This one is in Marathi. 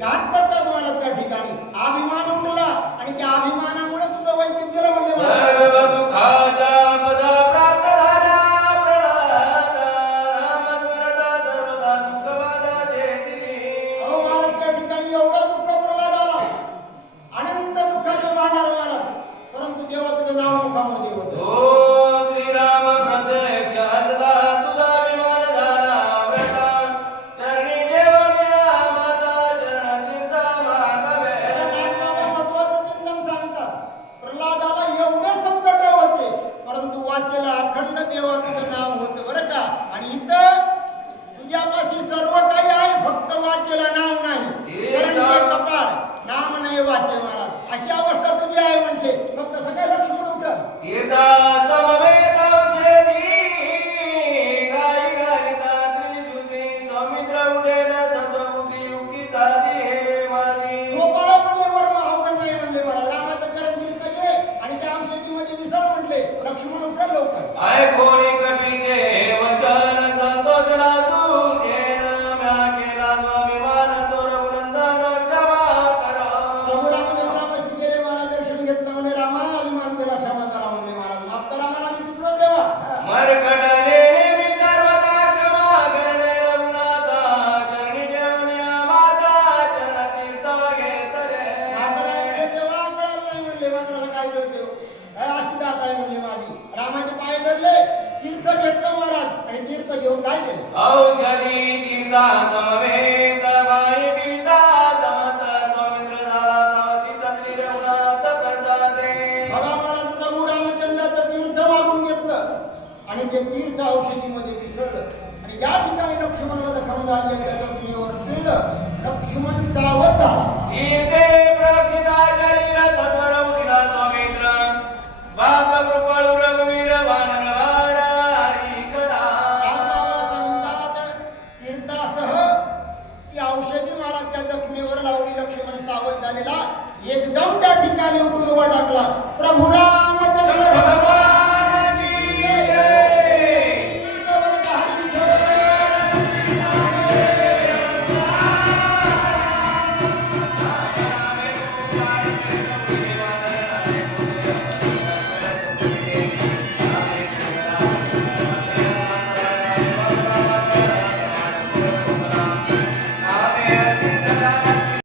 घात करतात मला त्या ठिकाणी अभिमान उठला आणि त्या अभिमानामुळे तुझं वैद्य गेलं म्हणजे सर्व दुःखाच्या पदा प्राप्त झाल्या प्रल्हाद रामचंद्राचा सर्वदा दुःखवादाचे दिली. अहो महाराज त्या ठिकाणी एवढं दुःख प्रल्हादाला अनंत दुःखाचं वाढणार महाराज परंतु देवा तुझं नाव मुखामध्ये होतं. ओ श्रीराम प्रत्यक्ष असला तुझा विमान झाला व्रता चरणी ठेवल्या माता चरणातीर्था मागावे. नाथबाबा महत्वाचं चिंतन सांगतात. प्रल्हादाला एवढे संकट होते परंतु वाचेला अखंड देवा तुझं नाव होतं बरं का. आणि इथं तुझ्यापाशी सर्व काही आहे फक्त वाचेला नाव नाही कारण ते कपाळ नाम नाही वाचे महाराज अशी अवस्था तुझी आहे म्हटले मग कसं काय लक्ष्मण उठलं. येता समवेत औषधी गाई घालिता त्रिशुद्धी सौमित्र उडेल सत्वबुद्धी युक्ती साधी हे माझी. सोपं आहे म्हणले बरं अवघड नाही म्हणले महाराज. रामाचं चरण तीर्थ घे आणि त्या औषधीमध्ये मिसळ म्हटले लक्ष्मण उठलं लवकर. आय कोणी कवीचे वचन संतोष राजू शेण म्या केला स्वाभिमान तो रघुनंदन क्षमा करा. प्रभू रामचंद्रापाशी गेले महाराज दर्शन घेतलं म्हणे रामा अभिमान केला क्षमा करा म्हणले महाराज माफ करा मला मी चुकलो देवा. मरकटले नेहमी सर्वदा क्षमा करणे रघुनाथा चरणी ठेवणे माता चरणातीर्था घेतले. माकडा आहे म्हणले देवा कळालं नाही म्हणले माकडाला काय मिळते अशी दात आहे म्हणले माझी. रामाचे पाय धरले तीर्थ घेतलं महाराज आणि तीर्थ घेऊन काय केलं. औषधी तीर्था समवेत बाई पिता समत सौमित्र झाला सावचित श्री रघुनाथ प्रसादे. बघा महाराज प्रभू रामचंद्राचं तीर्थ मागून घेतलं आणि ते तीर्थ औषधीमध्ये मिसळलं आणि ज्या ठिकाणी लक्ष्मणाला जखम झाली त्या जखमीवर खेळलं लक्ष्मण सावध झाला. इथे प्रक्षिता शरीर सत्वर उठिला सौमित्र बाप कृपाळू रघुवीर वानर वारा हरी करा. राजबाबा सांगतात तीर्थासह ती औषधी महाराज त्या जखमीवर लावली. लक्ष्मण सावध झालेला एकदम त्या ठिकाणी उठून उभा टाकला. प्रभू रामचंद्र भगवान की जय. तीर्थवरचा हरी जय.